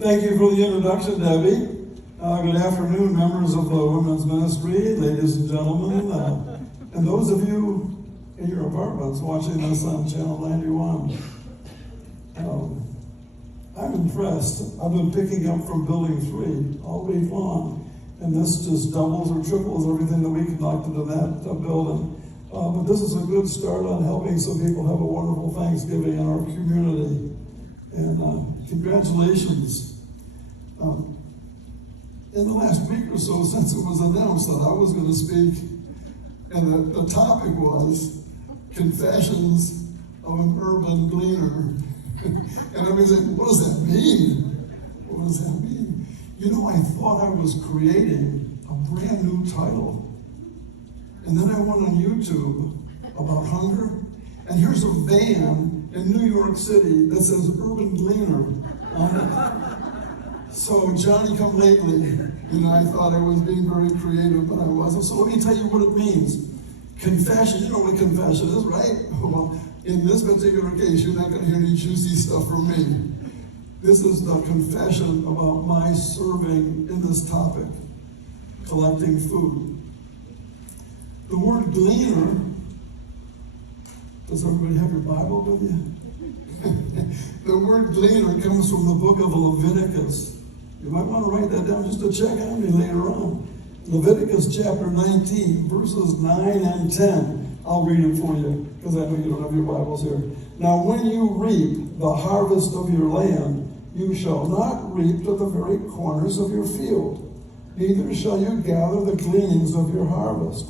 Thank you for the introduction, Debbie. Good afternoon, members of the women's ministry, ladies and gentlemen, and those of you in your apartments watching this on Channel 91. I'm impressed. I've been picking up from Building 3 all week long, and this just doubles or triples everything that we conducted in that building. But this is a good start on helping some people have a wonderful Thanksgiving in our community. And congratulations. In the last week or so, since it was announced that I was going to speak, and the topic was Confessions of an Urban Gleaner. And everybody's like, what does that mean? What does that mean? You know, I thought I was creating a brand new title. And then I went on YouTube about hunger, and here's a van in New York City that says Urban Gleaner on it. So Johnny come lately, I thought I was being very creative, but I wasn't. So let me tell you what it means. Confession, you know what a confession is, right? Well, in this particular case, you're not going to hear any juicy stuff from me. This is the confession about my serving in this topic, collecting food. The word gleaner, does everybody have your Bible with you? The word gleaner comes from the book of Leviticus. You might want to write that down just to check on me later on. Leviticus chapter 19, verses 9 and 10. I'll read it for you, because I know you don't have your Bibles here. Now when you reap the harvest of your land, you shall not reap to the very corners of your field. Neither shall you gather the gleanings of your harvest,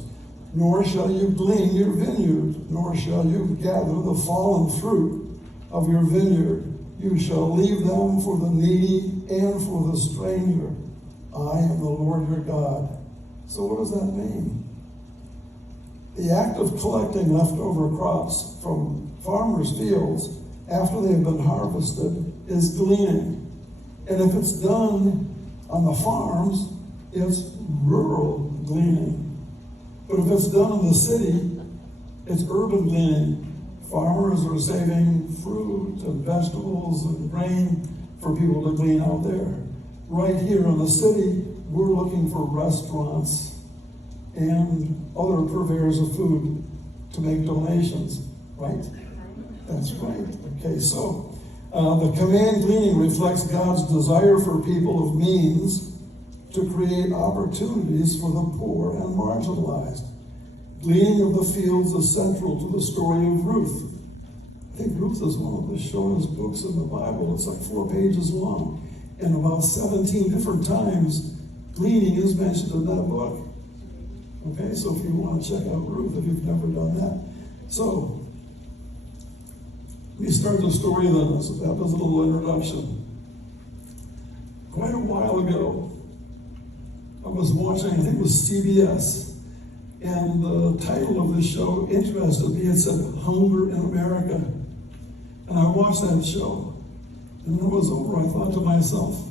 nor shall you glean your vineyard, nor shall you gather the fallen fruit of your vineyard. You shall leave them for the needy and for the stranger. I am the Lord your God. So what does that mean? The act of collecting leftover crops from farmers' fields after they have been harvested is gleaning. And if it's done on the farms, it's rural gleaning. But if it's done in the city, it's urban gleaning. Farmers are saving fruit and vegetables and grain for people to glean out there. Right here in the city, we're looking for restaurants and other purveyors of food to make donations, right? That's right. Okay, so the command gleaning reflects God's desire for people of means to create opportunities for the poor and marginalized. Gleaning of the fields is central to the story of Ruth. I think Ruth is one of the shortest books in the Bible. It's like 4 pages long. And about 17 different times, gleaning is mentioned in that book. Okay, so if you want to check out Ruth, if you've never done that. So, we start the story then. So that was a little introduction. Quite a while ago, I was watching, I think it was CBS, and the title of the show interested me. It said, Hunger in America. And I watched that show. And when it was over, I thought to myself,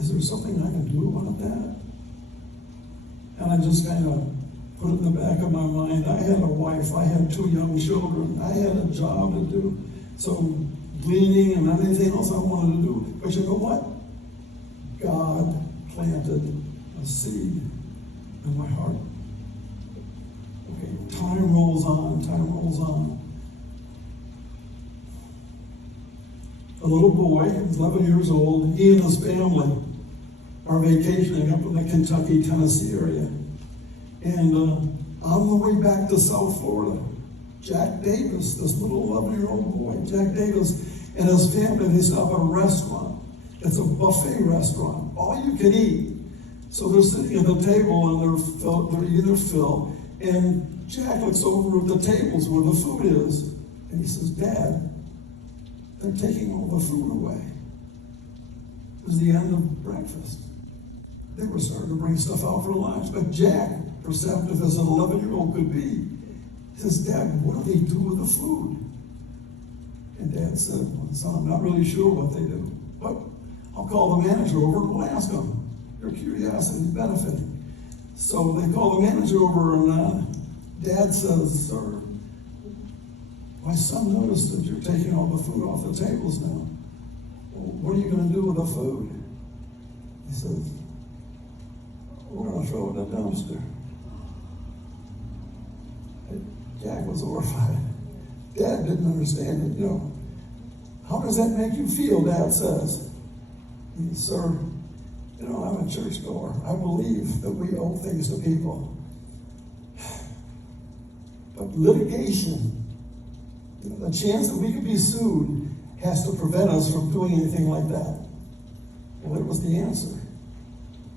is there something I can do about that? And I just kind of put it in the back of my mind. I had a wife, I had 2 young children, I had a job to do. So gleaning and anything else I wanted to do. But you know what? God planted a seed in my heart. Okay, time rolls on, time rolls on. A little boy, 11 years old, he and his family are vacationing up in the Kentucky, Tennessee area. And on the way back to South Florida, Jack Davis, this little 11-year-old boy, Jack Davis, and his family, they stop at a restaurant. It's a buffet restaurant, all you can eat. So they're sitting at the table and they're eating their fill. And Jack looks over at the tables where the food is. And he says, Dad, they're taking all the food away. It was the end of breakfast. They were starting to bring stuff out for lunch. But Jack, perceptive as an 11-year-old could be, says, Dad, what do they do with the food? And Dad said, well, son, I'm not really sure what they do. But I'll call the manager over and we'll ask them. Your curiosity is benefiting. So they call the manager over and Dad says, sir, my son noticed that you're taking all the food off the tables now. Well, what are you going to do with the food? He says, we're going to throw it in the dumpster. Jack was horrified. Dad didn't understand it, How does that make you feel, Dad says. He says, sir, I'm a churchgoer. I believe that we owe things to people. But litigation, the chance that we could be sued has to prevent us from doing anything like that. Well, that was the answer.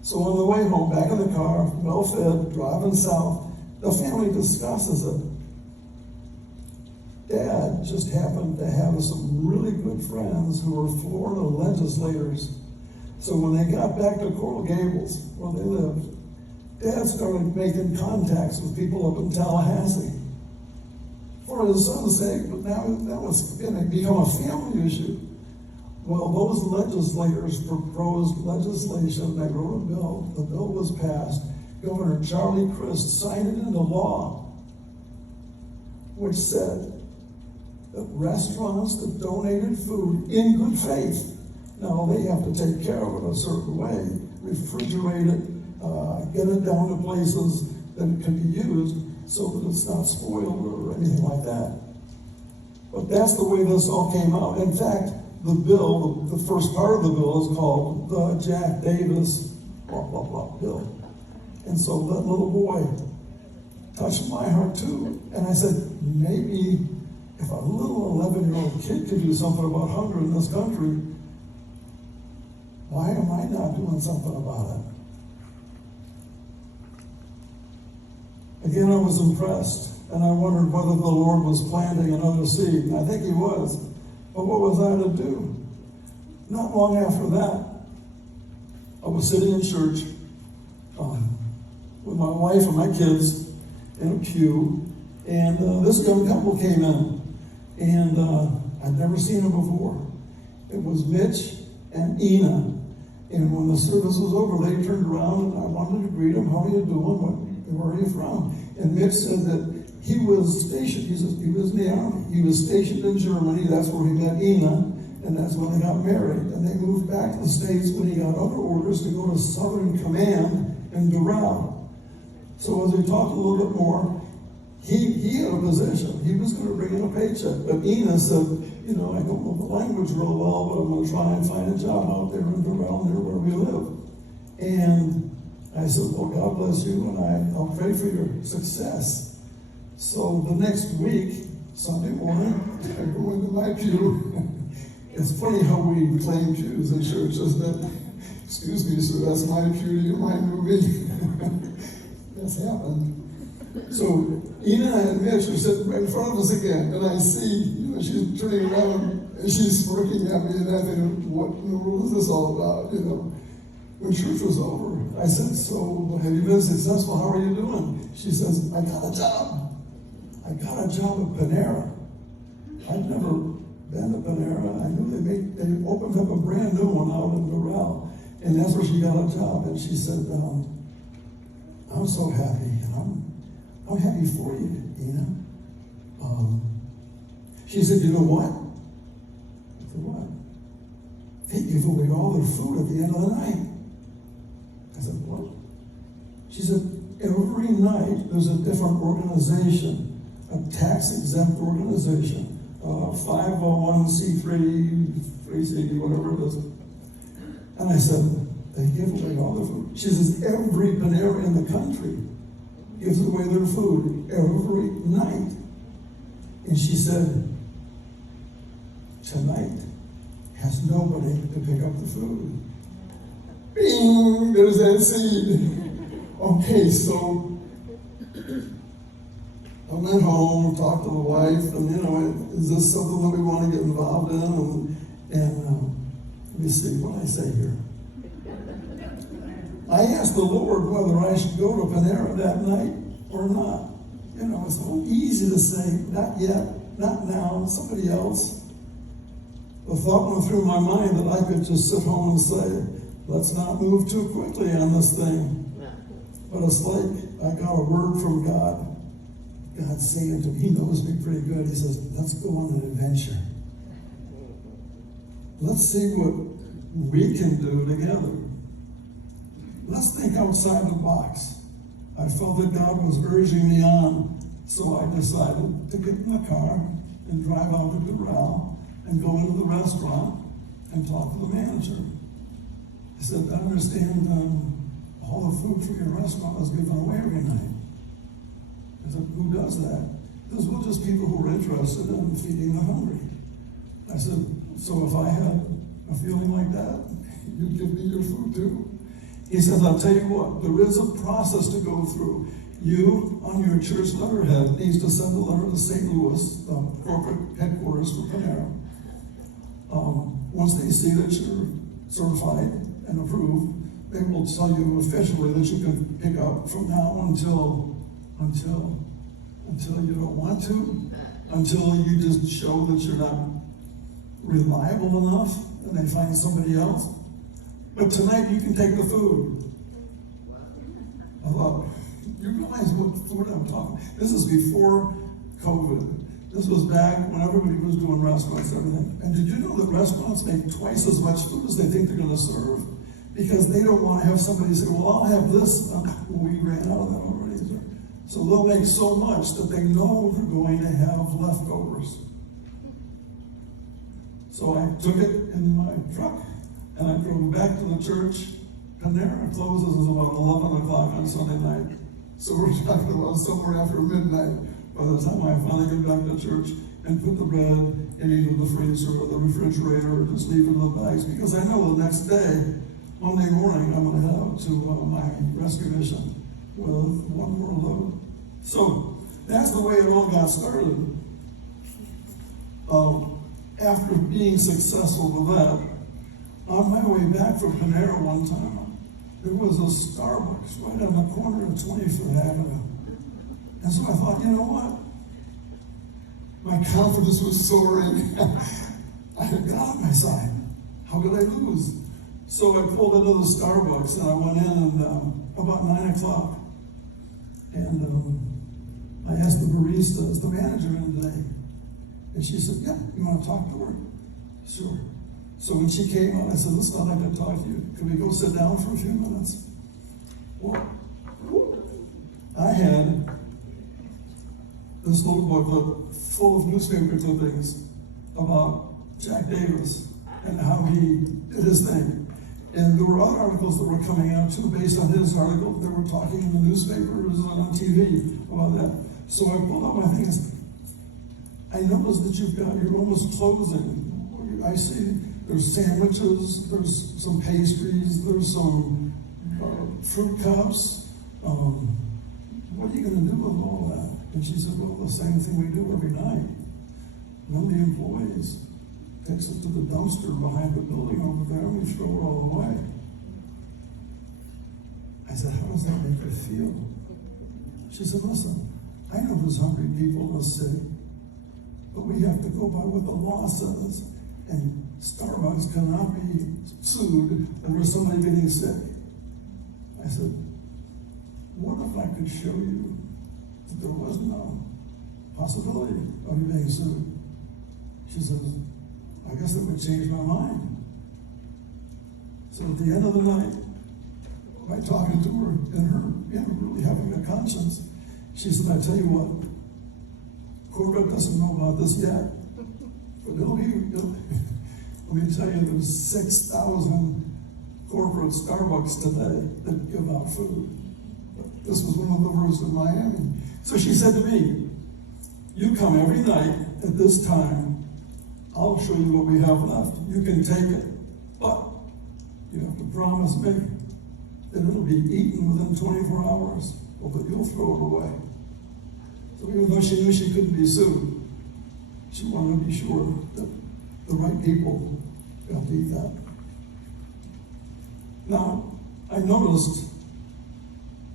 So on the way home, back in the car, well-fed, driving south, the family discusses it. Dad just happened to have some really good friends who were Florida legislators. So when they got back to Coral Gables, where they lived, Dad started making contacts with people up in Tallahassee for his son's sake, but now that was going to become a family issue. Well, those legislators proposed legislation. They wrote a bill. The bill was passed. Governor Charlie Crist signed it into law, which said that restaurants that donated food in good faith, now they have to take care of it a certain way, refrigerate it, get it down to places that it can be used so that it's not spoiled or anything like that. But that's the way this all came out. In fact, the bill, the first part of the bill is called the Jack Davis blah, blah, blah bill. And so that little boy touched my heart too. And I said, maybe if a little 11-year-old kid could do something about hunger in this country, why am I not doing something about it? Again, I was impressed, and I wondered whether the Lord was planting another seed. And I think he was. But what was I to do? Not long after that, I was sitting in church with my wife and my kids in a pew, and this young couple came in, and I'd never seen them before. It was Mitch and Ina, and when the service was over, they turned around, and I wanted to greet them. How are you doing? Where are you from? And Mitch said that he was stationed, he was in the army. He was stationed in Germany. That's where he met Ina, and that's when they got married. And they moved back to the States when he got other orders to go to Southern Command in Doral. So as we talked a little bit more, he had a position. He was going to bring in a paycheck. But Ina said, I don't know the language real well, but I'm going to try and find a job out there in Doral near where we live. And I said, well, God bless you, and I'll pray for your success. So the next week, Sunday morning, I go into my pew. It's funny how we claim pews in church, isn't it? Excuse me, sir, that's my pew. Do you mind moving? That's happened. So Ina and Mitch are sitting right in front of us again, and I see, she's turning around, and she's smirking at me, and I think, what in the world is this all about, When church was over, I said, so have you been successful? How are you doing? She says, I got a job. I got a job at Panera. I'd never been to Panera. I knew they opened up a brand new one out in Doral, and that's where she got a job. And she said, I'm so happy. I'm happy for you, Ina. She said, you know what? I said, what? They give away all their food at the end of the night. I said, what? She said, every night there's a different organization, a tax-exempt organization, 501c3, 3CD, whatever it is. And I said, they give away all their food. She says, every Panera in the country gives away their food every night. And she said, tonight has nobody to pick up the food. Bing, there's that seed. Okay, so I went home, talked to the wife, and is this something that we want to get involved in? And let me see what I say here. I asked the Lord whether I should go to Panera that night or not. It's so easy to say, not yet, not now, somebody else. The thought went through my mind that I could just sit home and say, let's not move too quickly on this thing. But it's like I got a word from God. God saying to me, he knows me pretty good. He says, let's go on an adventure. let's see what we can do together. Let's think outside the box. I felt that God was urging me on, so I decided to get in the car and drive out to Doral and go into the restaurant and talk to the manager. I said, I understand all the food for your restaurant is given away every night. I said, who does that? He says, well, just people who are interested in feeding the hungry. I said, so if I had a feeling like that, you'd give me your food too? He says, I'll tell you what, there is a process to go through. You, on your church letterhead, needs to send a letter to St. Louis, the corporate headquarters for Gleaner. Once they see that you're certified and approved, they will tell you officially that you can pick up from now until you don't want to, until you just show that you're not reliable enough and they find somebody else. But tonight you can take the food. I thought, you realize what food I'm talking about? This is before COVID. This was back when everybody was doing restaurants and everything. And did you know that restaurants make twice as much food as they think they're going to serve? Because they don't want to have somebody say, well, I'll have this. We ran out of that already. So they'll make so much that they know they're going to have leftovers. So I took it in my truck and I drove back to the church. Panera closes about 11 o'clock on Sunday night. So we're talking about somewhere after midnight by the time I finally get back to church and put the bread in either the freezer or the refrigerator or just leave it in the bags, because I know the next day, Monday morning, I'm going to head out to my rescue mission with one more load. So that's the way it all got started. After being successful with that, on my way back from Panera one time, there was a Starbucks right on the corner of 25th Avenue. And so I thought, you know what? My confidence was soaring. I had God on my side. How could I lose? So I pulled into the Starbucks and I went in and about 9 o'clock. And I asked the barista, is the manager in today? And she said, yeah, you want to talk to her? Sure. So when she came out, I said, listen, I'd like to talk to you. Can we go sit down for a few minutes? Well, I had this little booklet full of newspaper clippings about Jack Davis and how he did his thing. And there were other articles that were coming out too based on his article. They were talking in the newspapers and on TV about that. So I pulled out my things. I noticed that you're almost closing. I see there's sandwiches, there's some pastries, there's some fruit cups. What are you going to do with all that? And she said, well, the same thing we do every night. One of the employees takes it to the dumpster behind the building over there and we throw it all away. I said, how does that make you feel? She said, listen, I know there's hungry people in the city, but we have to go by what the law says. And Starbucks cannot be sued over somebody getting sick. I said, what if I could show you that there was no possibility of you being sued? She says, I guess that would change my mind. So at the end of the night, by talking to her and her really having a conscience, she said, I tell you what, corporate doesn't know about this yet, but let me tell you, there's 6,000 corporate Starbucks today that give out food. But this was one of the first in Miami. So she said to me, you come every night at this time, I'll show you what we have left. You can take it, but you have to promise me that it'll be eaten within 24 hours, or that you'll throw it away. So even though she knew she couldn't be sued, she wanted to be sure that the right people got to eat that. Now, I noticed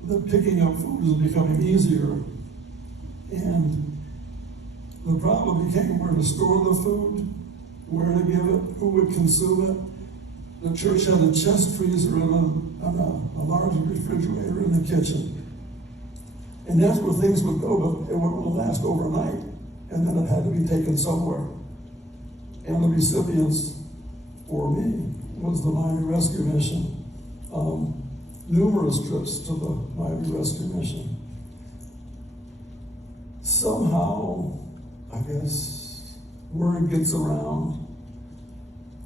that picking up food is becoming easier, and the problem became where to store the food, where to give it, who would consume it. The church had a chest freezer and a large refrigerator in the kitchen. And that's where things would go, but it wouldn't last overnight. And then it had to be taken somewhere. And the recipients for me was the Miami Rescue Mission. Numerous trips to the Miami Rescue Mission. Somehow, I guess, word gets around.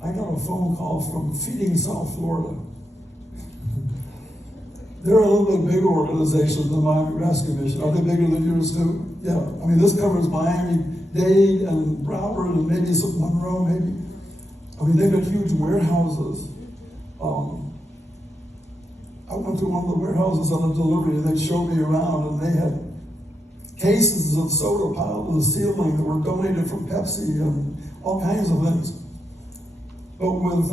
I got a phone call from Feeding South Florida. They're a little bit bigger organization than the Miami Rescue Mission. Are they bigger than yours too? Yeah. I mean, this covers Miami-Dade and Broward and maybe some Monroe, maybe. I mean, they've got huge warehouses. I went to one of the warehouses on a delivery and they showed me around and they had cases of soda piled to the ceiling that were donated from Pepsi and all kinds of things. But with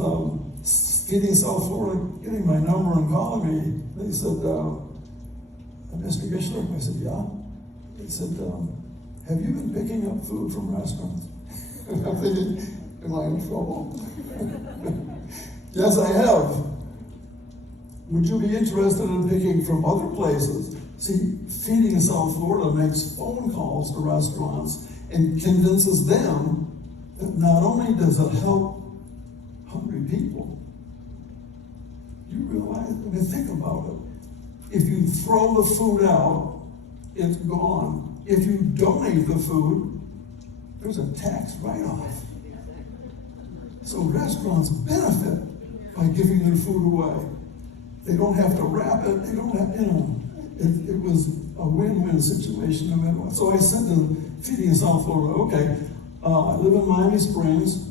Feeding South Florida getting my number and calling me, they said, Mr. Gishler? I said, yeah. They said, have you been picking up food from restaurants? I'm thinking, am I in trouble? Yes, I have. Would you be interested in picking from other places? See, Feeding South Florida makes phone calls to restaurants and convinces them that not only does it help hungry people, you realize, I mean, think about it. If you throw the food out, it's gone. If you donate the food, there's a tax write-off. So restaurants benefit by giving their food away. They don't have to wrap it, they don't have, it was a win-win situation. So I said to Feeding South Florida, okay, I live in Miami Springs.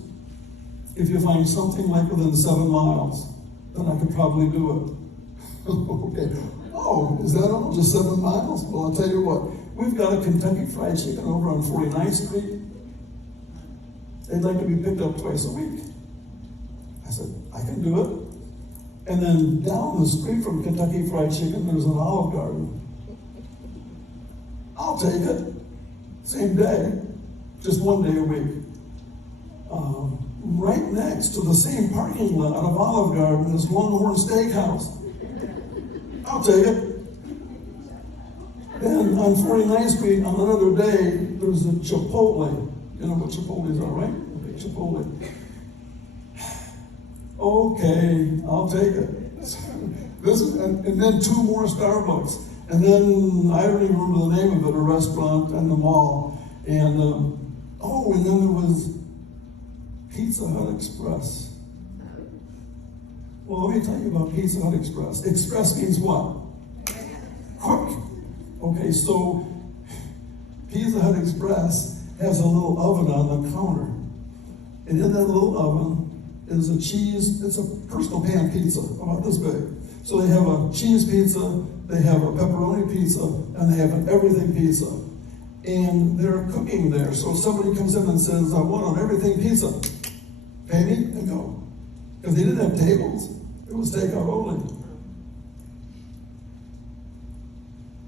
If you find something like within 7 miles, then I could probably do it. Okay. Oh, is that all? Just 7 miles? Well, I'll tell you what. We've got a Kentucky Fried Chicken over on 49th Street. They'd like to be picked up twice a week. I said, I can do it. And then down the street from Kentucky Fried Chicken, there's an Olive Garden. I'll take it. Same day, just 1 day a week. Right next to the same parking lot of Olive Garden is Longhorn Steakhouse. I'll take it. Then on 49th Street, on another day, there's a Chipotle. You know what Chipotles are, right? Okay, Chipotle. Okay, I'll take it. And then 2 more Starbucks. And then, I don't even remember the name of it, a restaurant in the mall. And, and then there was Pizza Hut Express. Well, let me tell you about Pizza Hut Express. Express means what? Quick. Okay, so Pizza Hut Express has a little oven on the counter. And in that little oven is a cheese, it's a personal pan pizza, about this big. So they have a cheese pizza, they have a pepperoni pizza, and they have an everything pizza. And they're cooking there. So if somebody comes in and says, I want an everything pizza, pay me and go. Because they didn't have tables. It was takeout only.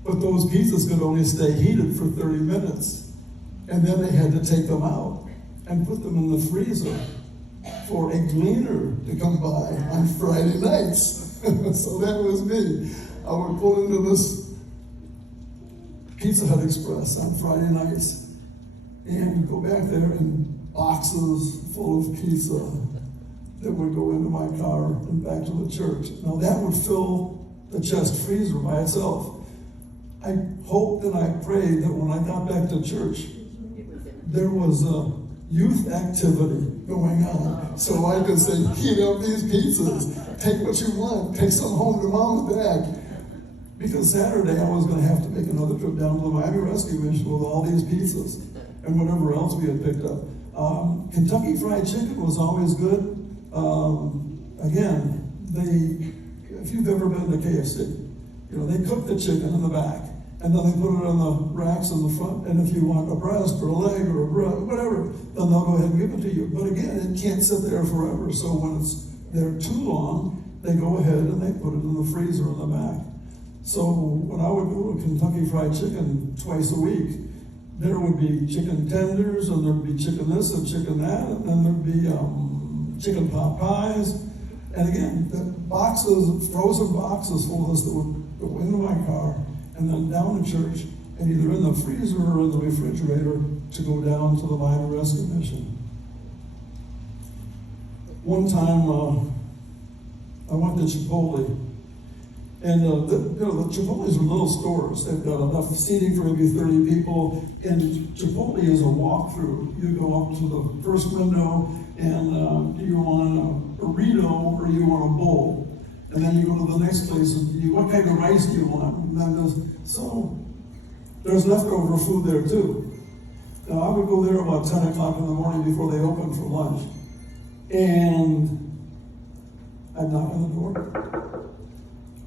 But those pizzas could only stay heated for 30 minutes. And then they had to take them out and put them in the freezer for a Gleaner to come by on Friday nights. So that was me. I would pull into this Pizza Hut Express on Friday nights and go back there and boxes full of pizza that would go into my car and back to the church. Now that would fill the chest freezer by itself. I hoped and I prayed that when I got back to church, there was a youth activity going on. So I could say, heat up these pizzas, take what you want, take some home to mom and dad. Because Saturday I was going to have to make another trip down to the Miami Rescue Mission with all these pizzas and whatever else we had picked up. Kentucky Fried Chicken was always good. Again, if you've ever been to KFC, they cook the chicken in the back, and then they put it on the racks in the front, and if you want a breast or a leg or whatever, then they'll go ahead and give it to you. But again, it can't sit there forever, so when it's there too long, they go ahead and they put it in the freezer in the back. So when I would go to Kentucky Fried Chicken twice a week, there would be chicken tenders, and there'd be chicken this and chicken that, and then there'd be chicken pot pies. And again, the boxes, frozen boxes full of this that would go into my car and then down to church and either in the freezer or in the refrigerator to go down to the Miami Rescue Mission. One time, I went to Chipotle, and the Chipotle's are little stores. They've got enough seating for maybe 30 people, and Chipotle is a walkthrough. You go up to the first window, and do you want a burrito or you want a bowl? And then you go to the next place, and what kind of rice do you want? And then there's leftover food there too. Now, I would go there about 10 o'clock in the morning before they opened for lunch. And I'd knock on the door.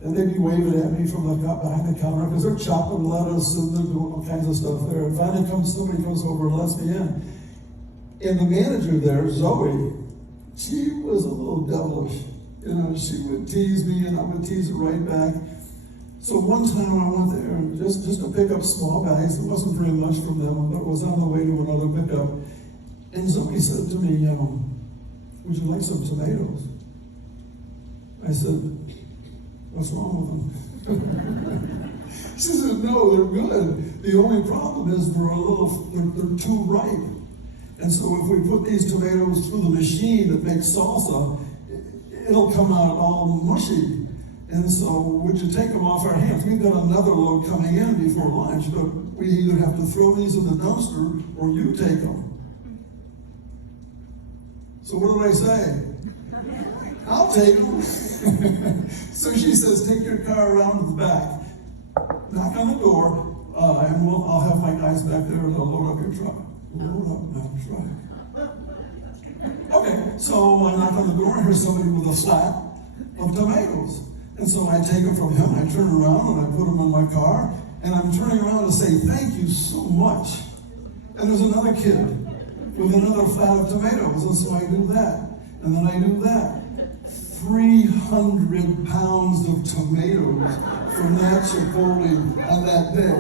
And they'd be waving at me from behind the counter because they're chopping lettuce and they're doing all kinds of stuff there. And finally somebody comes over and lets me in. And the manager there, Zoe, she was a little devilish. You know, she would tease me and I would tease her right back. So one time I went there and just to pick up small bags. It wasn't very much from them, but it was on the way to another pickup. And Zoe said to me, would you like some tomatoes? I said, what's wrong with them? She said, no, they're good. The only problem is they're too ripe. And so if we put these tomatoes through the machine that makes salsa, it'll come out all mushy. And so would you take them off our hands? We've got another load coming in before lunch, but we either have to throw these in the dumpster or you take them. So what did I say? I'll take them. So she says, take your car around to the back, knock on the door, and I'll have my guys back there and they'll load up your truck. Load up my truck. Okay, so I knock on the door and here's somebody with a flat of tomatoes. And so I take them from him, I turn around and I put them in my car, and I'm turning around to say, thank you so much. And there's another kid with another flat of tomatoes, and so I do that. And then I do that. 300 pounds of tomatoes from that Chipotle on that day.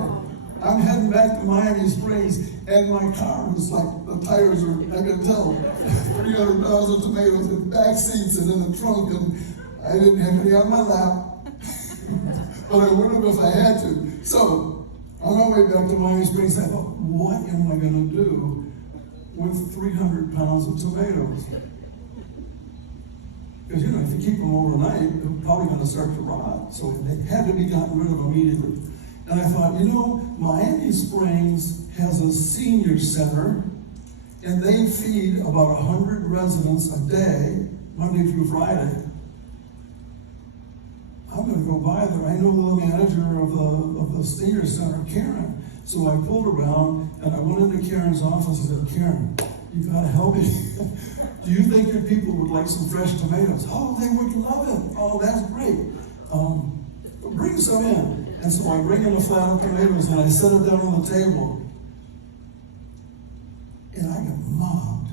I'm heading back to Miami Springs, and my car was like, the tires are, I can tell, 300 pounds of tomatoes in back seats and in the trunk, and I didn't have any on my lap, but I would have if I had to. So, on my way back to Miami Springs, I thought, what am I going to do with 300 pounds of tomatoes? Because, you know, if you keep them overnight, they're probably going to start to rot. So they had to be gotten rid of immediately. And I thought, you know, Miami Springs has a senior center, and they feed about 100 residents a day, Monday through Friday. I'm going to go by there. I know the manager of the senior center, Karen. So I pulled around, and I went into Karen's office and said, Karen, you got to help me. Do you think your people would like some fresh tomatoes? Oh, they would love it. Oh, that's great. Bring some in. And so I bring in a flat of tomatoes and I set it down on the table. And I got mobbed.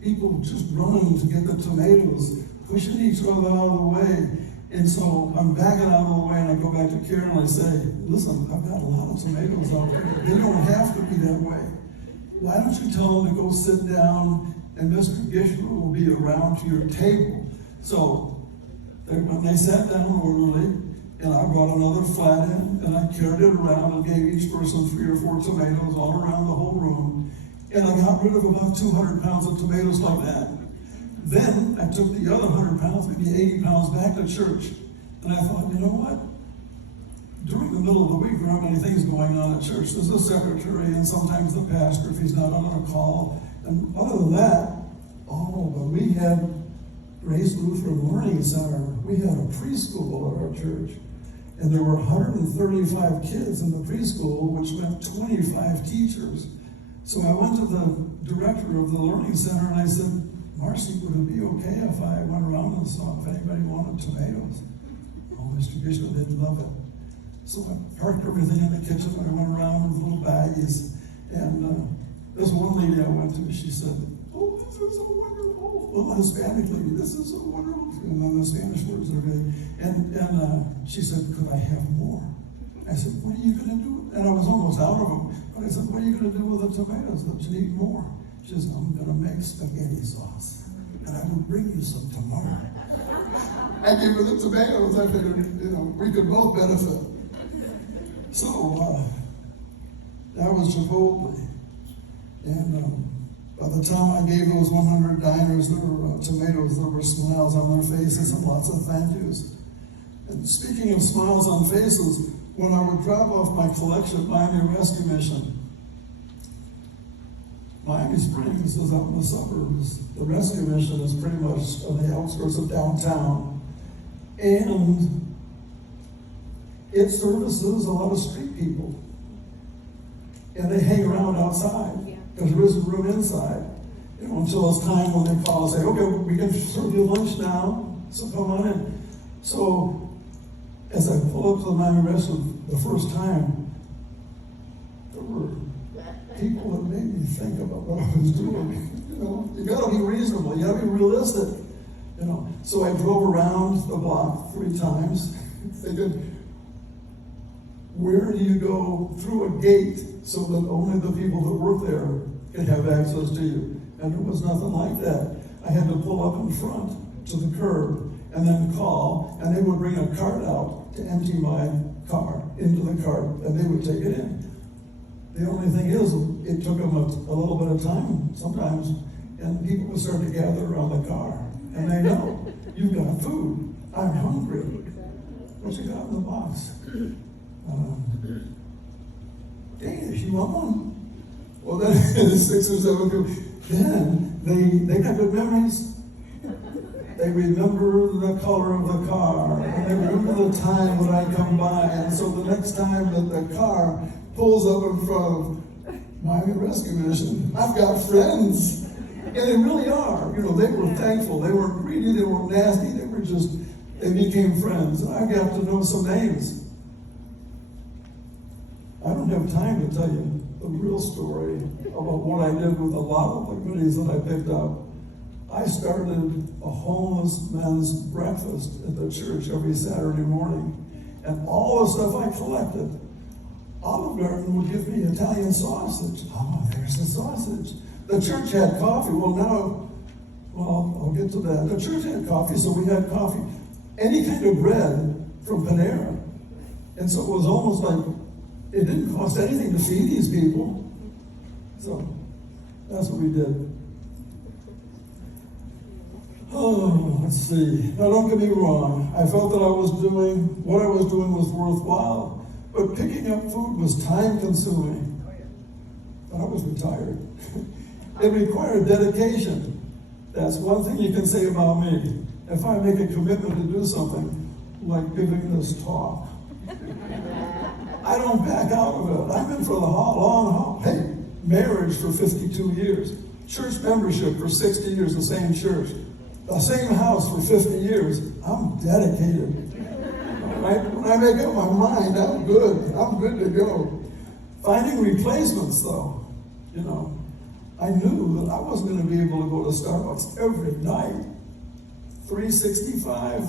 People just running to get the tomatoes, pushing each other out of the way. And so I'm backing out of the way and I go back to Karen and I say, listen, I've got a lot of tomatoes out there. They don't have to be that way. Why don't you tell them to go sit down and Mr. Gishler will be around to your table. So they sat down orderly, and I brought another flat in, and I carried it around and gave each person 3 or 4 tomatoes all around the whole room. And I got rid of about 200 pounds of tomatoes like that. Then I took the other 100 pounds, maybe 80 pounds back to church. And I thought, you know what? During the middle of the week, there aren't many things going on at church. There's a secretary and sometimes the pastor if he's not on a call. And other than that, but we had Grace Lutheran Learning Center. We had a preschool at our church. And there were 135 kids in the preschool, which meant 25 teachers. So I went to the director of the Learning Center and I said, Marcy, would it be okay if I went around and saw if anybody wanted tomatoes? Oh, Mr. Bishop didn't love it. So I parked everything in the kitchen and I went around with little baggies. And this one lady I went to, she said, oh, this is so wonderful. Well, a Hispanic lady, this is so wonderful. And then the Spanish words are big. And she said, could I have more? I said, what are you going to do? And I was almost out of them. But I said, what are you going to do with the tomatoes that you need more? She said, I'm going to make spaghetti sauce. And I will bring you some tomorrow. I gave her the tomatoes. I figured, we could both benefit. So that was Chipotle. And By the time I gave those 100 diners their tomatoes, there were smiles on their faces and lots of thank yous. And speaking of smiles on faces, when I would drop off my collection at Miami Rescue Mission, Miami Springs is out in the suburbs. The rescue mission is pretty much on the outskirts of downtown. And it services a lot of street people. And they hang around outside because there isn't room inside. You know, until it's time when they call and say, okay, we can serve you lunch now, so come on in. So as I pull up to the Miami Rescue the first time, there were people that made me think about what I was doing. You know, you gotta be reasonable, you gotta be realistic. You know, so I drove around the block 3 times, thinking, where do you go through a gate so that only the people that work there can have access to you? And there was nothing like that. I had to pull up in front to the curb and then call, and they would bring a cart out to empty my car into the cart, and they would take it in. The only thing is, it took them a little bit of time sometimes, and people would start to gather around the car, and they know, you've got food, I'm hungry. What you got in the box? Danish, you want one? Well, then 6 or 7 people, then they got good memories. They remember the color of the car, and they remember the time when I come by, and so the next time that the car pulls up in front of Miami Rescue Mission, I've got friends. And they really are. You know, they were thankful. They weren't greedy, they weren't nasty, they became friends. And I got to know some names. I don't have time to tell you the real story about what I did with a lot of the goodies that I picked up. I started a homeless men's breakfast at the church every Saturday morning. And all the stuff I collected, Olive Garden would give me Italian sausage. Oh, there's the sausage. The church had coffee. Well, I'll get to that. The church had coffee, so we had coffee. Any kind of bread from Panera. And so it was almost like it didn't cost anything to feed these people. So that's what we did. Oh, let's see. Now, don't get me wrong. I felt that what I was doing was worthwhile. But picking up food was time-consuming. But I was retired. It required dedication. That's one thing you can say about me. If I make a commitment to do something, like giving this talk, I don't back out of it. I'm in for the long haul. Hey, marriage for 52 years. Church membership for 60 years, the same church. The same house for 50 years. I'm dedicated. When I make up my mind, I'm good. I'm good to go. Finding replacements, though, you know, I knew that I wasn't going to be able to go to Starbucks every night, 365.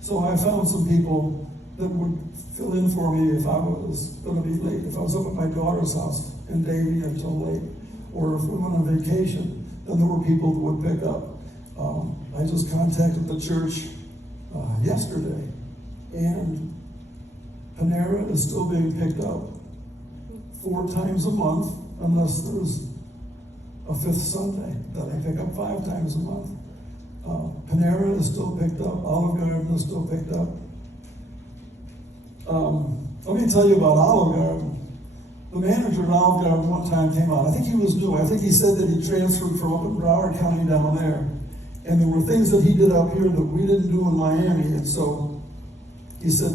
So I found some people that would fill in for me if I was going to be late. If I was up at my daughter's house in Davie until late, or if we went on vacation, then there were people that would pick up. I just contacted the church yesterday, and Panera is still being picked up 4 times a month, unless there's a 5th Sunday that I pick up 5 times a month. Panera is still picked up. Olive Garden is still picked up. Let me tell you about Olive Garden. The manager at Olive Garden one time came out. I think he was new. I think he said that he transferred from up in Broward County down there. And there were things that he did up here that we didn't do in Miami. And so he said,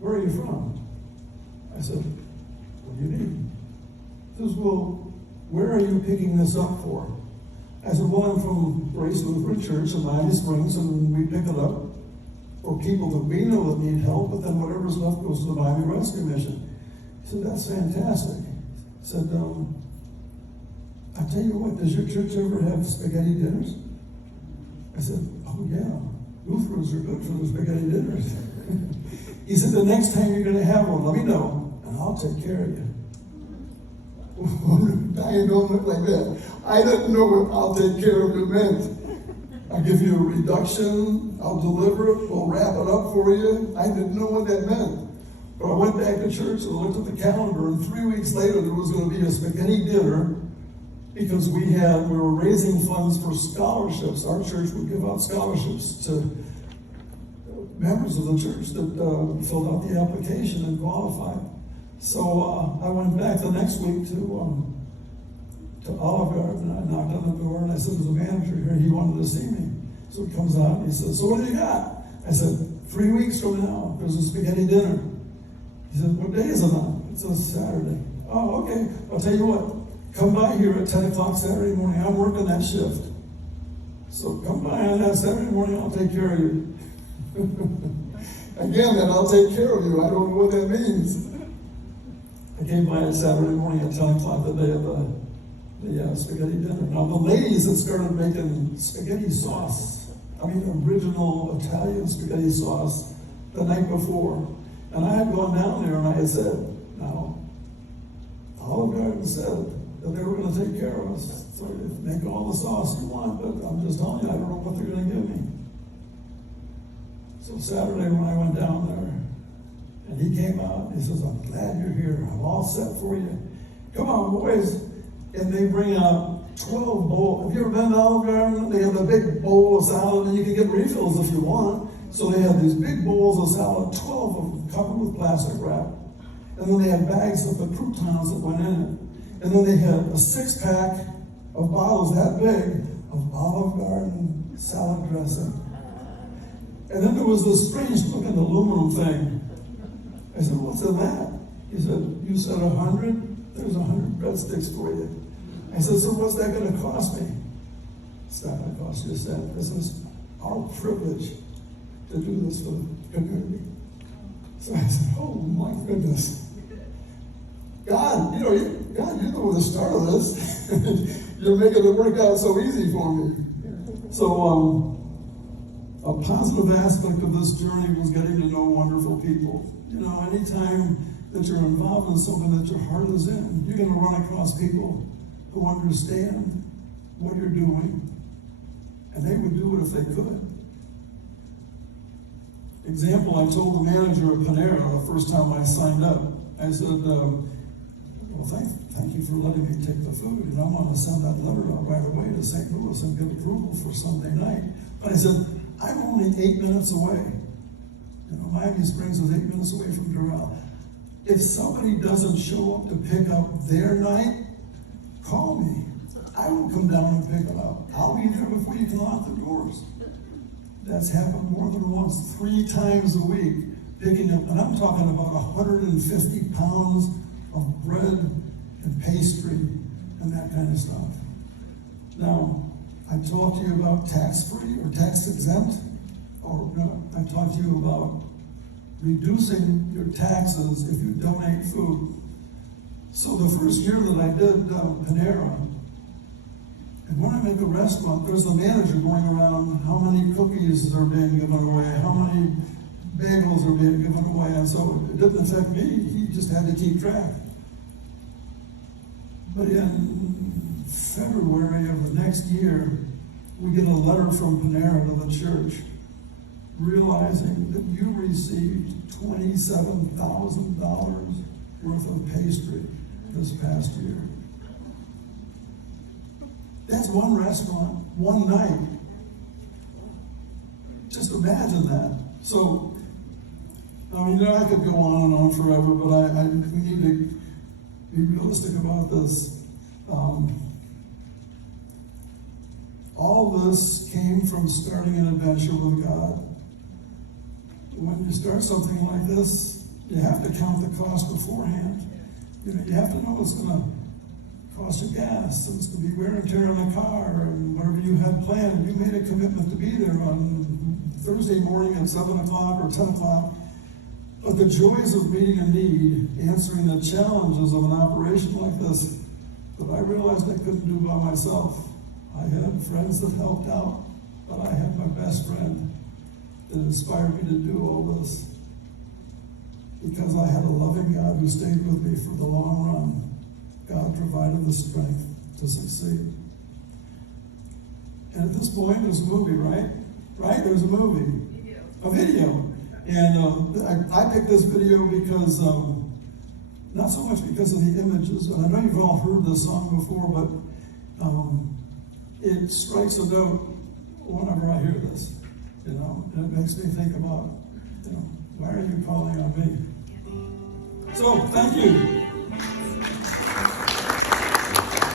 where are you from? I said, what do you need? He says, well, where are you picking this up for? I said, well, I'm from Grace Lutheran Church in Miami Springs, and we pick it up for people that we know that need help, but then whatever's left goes to the Miami Rescue Mission. He said, that's fantastic. He said, I tell you what, does your church ever have spaghetti dinners? I said, oh yeah, Lutherans are good for the spaghetti dinners. He said, the next time you're going to have one, let me know, and I'll take care of you. Diane don't look like that. I didn't know what I'll take care of you meant. I'll give you a reduction, I'll deliver it, we'll wrap it up for you. I didn't know what that meant. But I went back to church and looked at the calendar, and 3 weeks later there was going to be a spaghetti dinner because we were raising funds for scholarships. Our church would give out scholarships to members of the church that filled out the application and qualified. So I went back the next week to Olive Garden, and I knocked on the door, and I said, there's a manager here, he wanted to see me. So he comes out and he says, so what do you got? I said, 3 weeks from now, there's a spaghetti dinner. He said, what day is it on? It's a Saturday. Oh, okay, I'll tell you what, come by here at 10 o'clock Saturday morning, I'm working that shift. So come by on that Saturday morning, I'll take care of you. Again, that I'll take care of you, I don't know what that means. I came by on Saturday morning at 10 o'clock the day of the spaghetti dinner. Now the ladies had started making spaghetti sauce. I mean, original Italian spaghetti sauce the night before. And I had gone down there and I had said, now, Olive Garden said that they were going to take care of us. So make all the sauce you want, but I'm just telling you, I don't know what they're going to give me. So Saturday when I went down there, and he came out, and he says, I'm glad you're here. I'm all set for you. Come on, boys. And they bring out 12 bowls. Have you ever been to Olive Garden? They have a big bowl of salad, and you can get refills if you want. So they had these big bowls of salad, 12 of them covered with plastic wrap. And then they had bags of the croutons that went in it. And then they had a 6-pack of bottles that big of Olive Garden salad dressing. And then there was this strange looking aluminum thing. I said, what's in that? He said, you said 100? There's 100 breadsticks for you. I said, so what's that going to cost me? It's not going to cost you a cent. This is our privilege to do this for the community. So I said, oh my goodness. God, you know the start of this. You're making it work out so easy for me. So a positive aspect of this journey was getting to know wonderful people. You know, anytime that you're involved in something that your heart is in, you're going to run across people who understand what you're doing, and they would do it if they could. Example, I told the manager of Panera the first time I signed up, I said, well, thank you for letting me take the food, and I'm going to send that letter out right away to St. Louis and get approval for Sunday night. But I said, I'm only 8 minutes away. You know, Miami Springs is 8 minutes away from Doral. If somebody doesn't show up to pick up their night, call me. I will come down and pick them up. I'll be there before you can lock the doors. That's happened more than once, 3 times a week, picking up, and I'm talking about 150 pounds of bread and pastry and that kind of stuff. Now, I talked to you about tax-free or tax-exempt, or no, I talked to you about reducing your taxes if you donate food. So the first year that I did Panera, and when I'm at the restaurant, there's the manager going around how many cookies are being given away, how many bagels are being given away, and so it didn't affect me. He just had to keep track. But in February of the next year, we get a letter from Panera to the church realizing that you received $27,000 worth of pastry this past year. That's one restaurant, one night. Just imagine that. So, I mean, I could go on and on forever, but we need to be realistic about this. All this came from starting an adventure with God. When you start something like this, you have to count the cost beforehand. You know, you have to know it's going to cost you gas, and it's going to be wear and tear on the car, and whatever you had planned. You made a commitment to be there on Thursday morning at 7 o'clock or 10 o'clock. But the joys of meeting a need, answering the challenges of an operation like this, that I realized I couldn't do by myself. I had friends that helped out, but I had my best friend that inspired me to do all this. Because I had a loving God who stayed with me for the long run, God provided the strength to succeed. And at this point, there's a movie, right? Right? There's a movie. A video. And I picked this video because, not so much because of the images, and I know you've all heard this song before, but it strikes a note whenever I hear this, and it makes me think about, why are you calling on me? So, thank you.